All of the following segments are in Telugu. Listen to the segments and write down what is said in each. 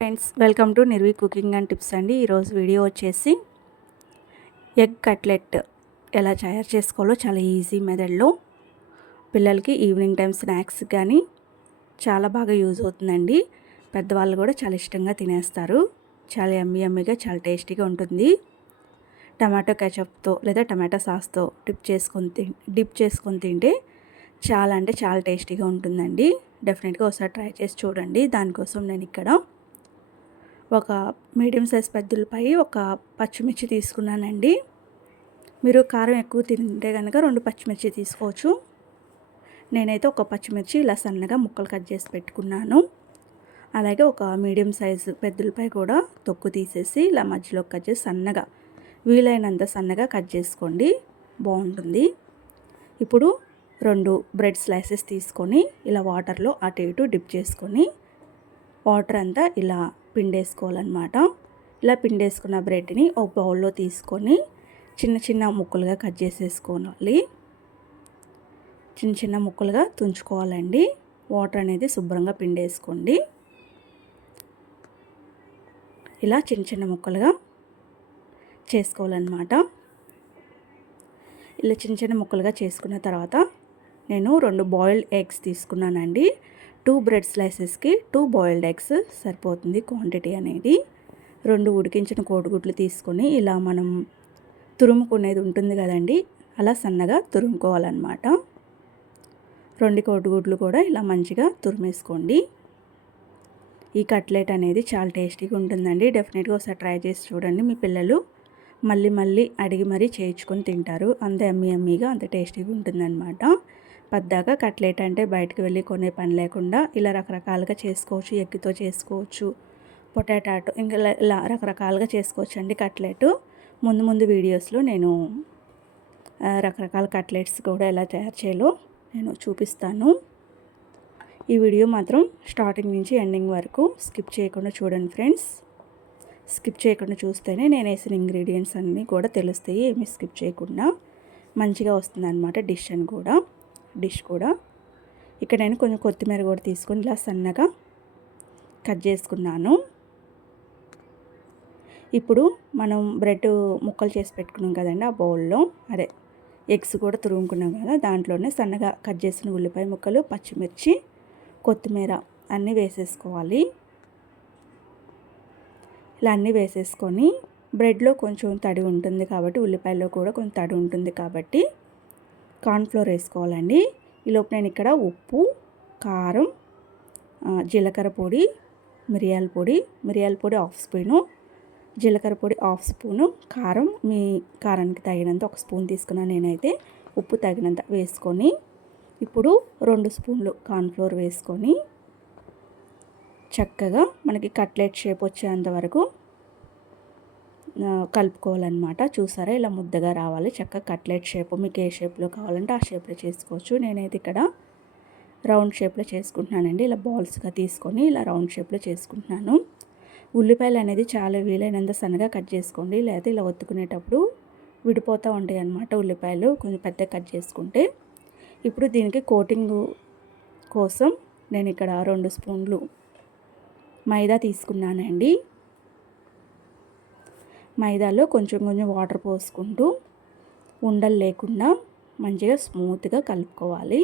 Friends, welcome to Nirvi cooking and tips అండి. ఈరోజు వీడియో వచ్చేసి ఎగ్ కట్లెట్ ఎలా తయారు చేసుకోవాలో చాలా ఈజీ మెథడ్లో పిల్లలకి ఈవినింగ్ టైం స్నాక్స్ కానీ చాలా బాగా యూజ్ అవుతుందండి. పెద్దవాళ్ళు కూడా చాలా ఇష్టంగా తినేస్తారు. చాలా యమ్మీగా చాలా టేస్టీగా ఉంటుంది. టమాటో కెచప్తో లేదా టమాటో సాస్తో డిప్ చేసుకొని తింటే చాలా అంటే చాలా టేస్టీగా ఉంటుందండి. డెఫినెట్గా ఒకసారి ట్రై చేసి చూడండి. దానికోసం నేను ఇక్కడ ఒక మీడియం సైజ్ పెద్దలపై ఒక పచ్చిమిర్చి తీసుకున్నానండి. మీరు కారం ఎక్కువ తింటే కనుక 2 పచ్చిమిర్చి తీసుకోవచ్చు. నేనైతే ఒక పచ్చిమిర్చి ఇలా సన్నగా ముక్కలు కట్ చేసి పెట్టుకున్నాను. అలాగే ఒక మీడియం సైజు పెద్దలపై కూడా తొక్కు తీసేసి ఇలా మధ్యలో కట్ చేసి సన్నగా వీలైనంత సన్నగా కట్ చేసుకోండి, బాగుంటుంది. ఇప్పుడు 2 బ్రెడ్ స్లైసెస్ తీసుకొని ఇలా వాటర్లో అటు ఇటు డిప్ చేసుకొని వాటర్ అంతా ఇలా పిండేసుకోవాలన్నమాట. ఇలా పిండేసుకున్న బ్రెడ్ని ఒక బౌల్లో తీసుకొని చిన్న చిన్న ముక్కలుగా కట్ చేసేసుకోవాలి. చిన్న చిన్న ముక్కలుగా తుంచుకోవాలండి. వాటర్ అనేది శుభ్రంగా పిండేసుకోండి. ఇలా చిన్న చిన్న ముక్కలుగా చేసుకోవాలన్నమాట. ఇలా చిన్న చిన్న ముక్కలుగా చేసుకున్న తర్వాత నేను 2 బాయిల్డ్ ఎగ్స్ తీసుకున్నానండి. 2 బ్రెడ్ స్లైసెస్కి 2 బాయిల్డ్ ఎగ్స్ సరిపోతుంది క్వాంటిటీ అనేది. 2 ఉడికించిన కోడిగుడ్లు తీసుకొని ఇలా మనం తురుముకునేది ఉంటుంది కదండి, అలా సన్నగా తురుముకోవాలన్నమాట. 2 కోడిగుడ్లు కూడా ఇలా మంచిగా తురిమేసుకోండి. ఈ కట్లెట్ అనేది చాలా టేస్టీగా ఉంటుందండి. డెఫినెట్గా ఒకసారి ట్రై చేసి చూడండి. మీ పిల్లలు మళ్ళీ అడిగి మరీ చేయించుకొని తింటారు. అంత యమ్మీగా అంత టేస్టీగా ఉంటుందన్నమాట. పద్దాక కట్లెట్ అంటే బయటకు వెళ్ళి కొనే పని లేకుండా ఇలా రకరకాలుగా చేసుకోవచ్చు. ఎగ్తో చేసుకోవచ్చు, పొటాటో ఇంకా ఇలా రకరకాలుగా చేసుకోవచ్చు అండి కట్లెట్. ముందు వీడియోస్లో నేను రకరకాల కట్లెట్స్ కూడా ఎలా తయారు చేయాలో నేను చూపిస్తాను. ఈ వీడియో మాత్రం స్టార్టింగ్ నుంచి ఎండింగ్ వరకు స్కిప్ చేయకుండా చూడండి ఫ్రెండ్స్. స్కిప్ చేయకుండా చూస్తేనే నేను వేసిన ఇంగ్రీడియంట్స్ అన్నీ కూడా తెలుస్తాయి. ఏమీ స్కిప్ చేయకుండా మంచిగా వస్తుంది అన్నమాట డిష్ కూడా. ఇక్కడ నేను కొంచెం కొత్తిమీర కూడా తీసుకొని ఇలా సన్నగా కట్ చేసుకున్నాను. ఇప్పుడు మనం బ్రెడ్ ముక్కలు చేసి పెట్టుకున్నాం కదండి, ఆ బౌల్లో ఎగ్స్ కూడా తురుముకున్నాం కదా, దాంట్లోనే సన్నగా కట్ చేసిన ఉల్లిపాయ ముక్కలు, పచ్చిమిర్చి, కొత్తిమీర అన్నీ వేసేసుకోవాలి. ఇలా అన్నీ వేసేసుకొని బ్రెడ్లో కొంచెం తడి ఉంటుంది కాబట్టి, ఉల్లిపాయలో కూడా కొంచెం తడి ఉంటుంది కాబట్టి కార్న్ఫ్లోర్ వేసుకోవాలండి. ఈలోపు నేను ఇక్కడ ఉప్పు, కారం, జీలకర్ర పొడి, మిరియాల పొడి 1/2 స్పూను, జీలకర్ర పొడి 1/2 స్పూను, కారం మీ కారానికి తగినంత 1 స్పూన్ తీసుకున్నాను నేనైతే. ఉప్పు తగినంత వేసుకొని ఇప్పుడు 2 స్పూన్లు కార్న్ఫ్లోర్ వేసుకొని చక్కగా మనకి కట్లెట్ షేప్ వచ్చేంత వరకు కలుపుకోవాలన్నమాట. చూసారా, ఇలా ముద్దగా రావాలి. చక్కగా కట్లెట్ షేప్ మీకు ఏ షేప్లో కావాలంటే ఆ షేప్లో చేసుకోవచ్చు. నేనైతే ఇక్కడ రౌండ్ షేప్లో చేసుకుంటున్నానండి. ఇలా బాల్స్గా తీసుకొని ఇలా రౌండ్ షేప్లో చేసుకుంటున్నాను. ఉల్లిపాయలు అనేది చాలా వీలైనంత సన్నగా కట్ చేసుకోండి, లేకపోతే ఇలా ఒత్తుకునేటప్పుడు విడిపోతూ ఉంటాయి అన్నమాట. ఉల్లిపాయలు కొంచెం పెద్దగా కట్ చేసుకుంటే. ఇప్పుడు దీనికి కోటింగ్ కోసం నేను ఇక్కడ 2 స్పూన్లు మైదా తీసుకున్నానండి. మైదాలో కొంచెం వాటర్ పోసుకుంటూ ఉండలు లేకుండా మంచిగా స్మూత్గా కలుపుకోవాలి.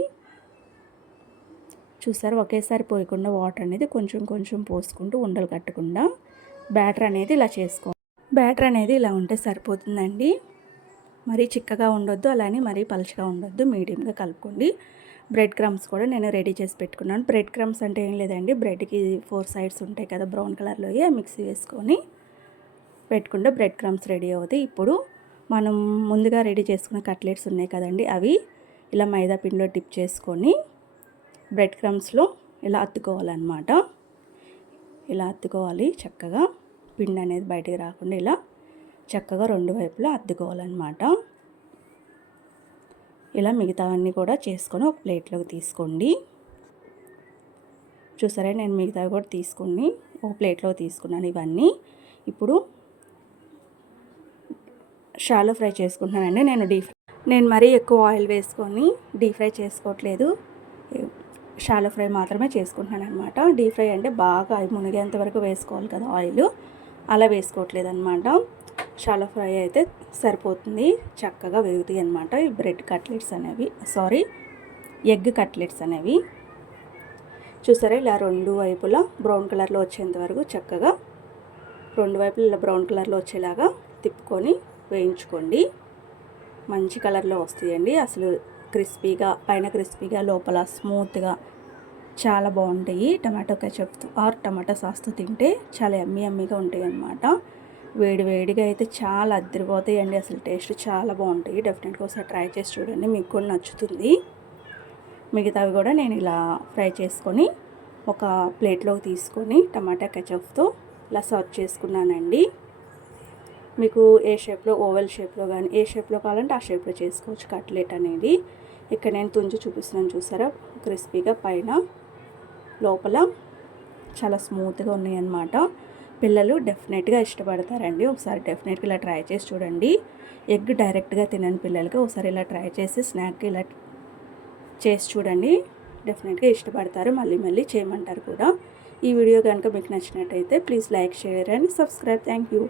చూసారు, ఒకేసారి పోయకుండా వాటర్ అనేది కొంచెం పోసుకుంటూ ఉండలు కట్టకుండా బ్యాటర్ అనేది ఇలా చేసుకోవాలి. బ్యాటర్ అనేది ఇలా ఉంటే సరిపోతుందండి. మరీ చిక్కగా ఉండొద్దు, అలానే మరీ పలుచగా ఉండొద్దు, మీడియంగా కలుపుకోండి. బ్రెడ్ క్రమ్స్ కూడా నేను రెడీ చేసి పెట్టుకున్నాను. బ్రెడ్ క్రమ్స్ అంటే ఏం లేదండి, బ్రెడ్కి 4 సైడ్స్ ఉంటాయి కదా బ్రౌన్ కలర్లో, మిక్సీ వేసుకొని పెట్టుకుంటే బ్రెడ్ క్రమ్స్ రెడీ అవుతాయి. ఇప్పుడు మనం ముందుగా రెడీ చేసుకున్న కట్లెట్స్ ఉన్నాయి కదండి, అవి ఇలా మైదా పిండిలో డిప్ చేసుకొని బ్రెడ్ క్రమ్స్లో ఇలా అత్తుకోవాలన్నమాట. ఇలా అత్తుకోవాలి చక్కగా, పిండి అనేది బయటికి రాకుండా ఇలా చక్కగా 2 వైపులా అద్దుకోవాలన్నమాట. ఇలా మిగతావన్నీ కూడా చేసుకొని ఒక ప్లేట్లోకి తీసుకోండి. చూసారా, నేను మిగతావి కూడా తీసుకొని ఒక ప్లేట్లో తీసుకున్నాను ఇవన్నీ. ఇప్పుడు షాలో ఫ్రై చేసుకుంటున్నానండి. నేను మరీ ఎక్కువ ఆయిల్ వేసుకొని డీప్ ఫ్రై చేసుకోవట్లేదు. షాలో ఫ్రై మాత్రమే చేసుకుంటున్నాను అనమాట. డీప్ ఫ్రై అంటే బాగా మునిగేంత వరకు వేసుకోవాలి కదా ఆయిల్, అలా వేసుకోవట్లేదు అనమాట. షాలో ఫ్రై అయితే సరిపోతుంది, చక్కగా వేగుతాయి అనమాట ఈ బ్రెడ్ కట్లెట్స్ అనేవి, ఎగ్ కట్లెట్స్ అనేవి. చూసారా, ఇలా రెండు వైపులా బ్రౌన్ కలర్లో వచ్చేంత వరకు చక్కగా రెండు వైపులా ఇలా బ్రౌన్ కలర్లో వచ్చేలాగా తిప్పుకొని వేయించుకోండి. మంచి కలర్లో వస్తాయండి. అసలు క్రిస్పీగా, పైన క్రిస్పీగా, లోపల స్మూత్గా చాలా బాగుంటాయి. టమాటో కెచప్ ఆర్ టమాటో సాస్తో తింటే చాలా యమ్మీగా ఉంటాయి అన్నమాట. వేడిగా అయితే చాలా అద్దరిపోతాయండి. అసలు టేస్ట్ చాలా బాగుంటాయి. డెఫినెట్గా ఒకసారి ట్రై చేసి చూడండి, మీకు కూడా నచ్చుతుంది. మిగతావి కూడా నేను ఇలా ఫ్రై చేసుకొని ఒక ప్లేట్లోకి తీసుకొని టమాటా కెచప్తో ఇలా సర్వ్ చేసుకున్నానండి. మీకు ఏ షేప్లో, ఓవెల్ షేప్లో కానీ ఏ షేప్లో కావాలంటే ఆ షేప్లో చేసుకోవచ్చు కట్లెట్ అనేది. ఇక్కడ నేను తుంచి చూపిస్తున్నాను, చూసారా, క్రిస్పీగా పైన లోపల చాలా స్మూత్గా ఉన్నాయన్నమాట. పిల్లలు డెఫినెట్గా ఇష్టపడతారండి. ఒకసారి డెఫినెట్గా ఇలా ట్రై చేసి చూడండి. ఎగ్ డైరెక్ట్గా తినని పిల్లలకి ఒకసారి ఇలా ట్రై చేసి స్నాక్ ఇలా చేసి చూడండి, డెఫినెట్గా ఇష్టపడతారు, మళ్ళీ చేయమంటారు కూడా. ఈ వీడియో కనుక మీకు నచ్చినట్టయితే please like, share and subscribe. Thank you.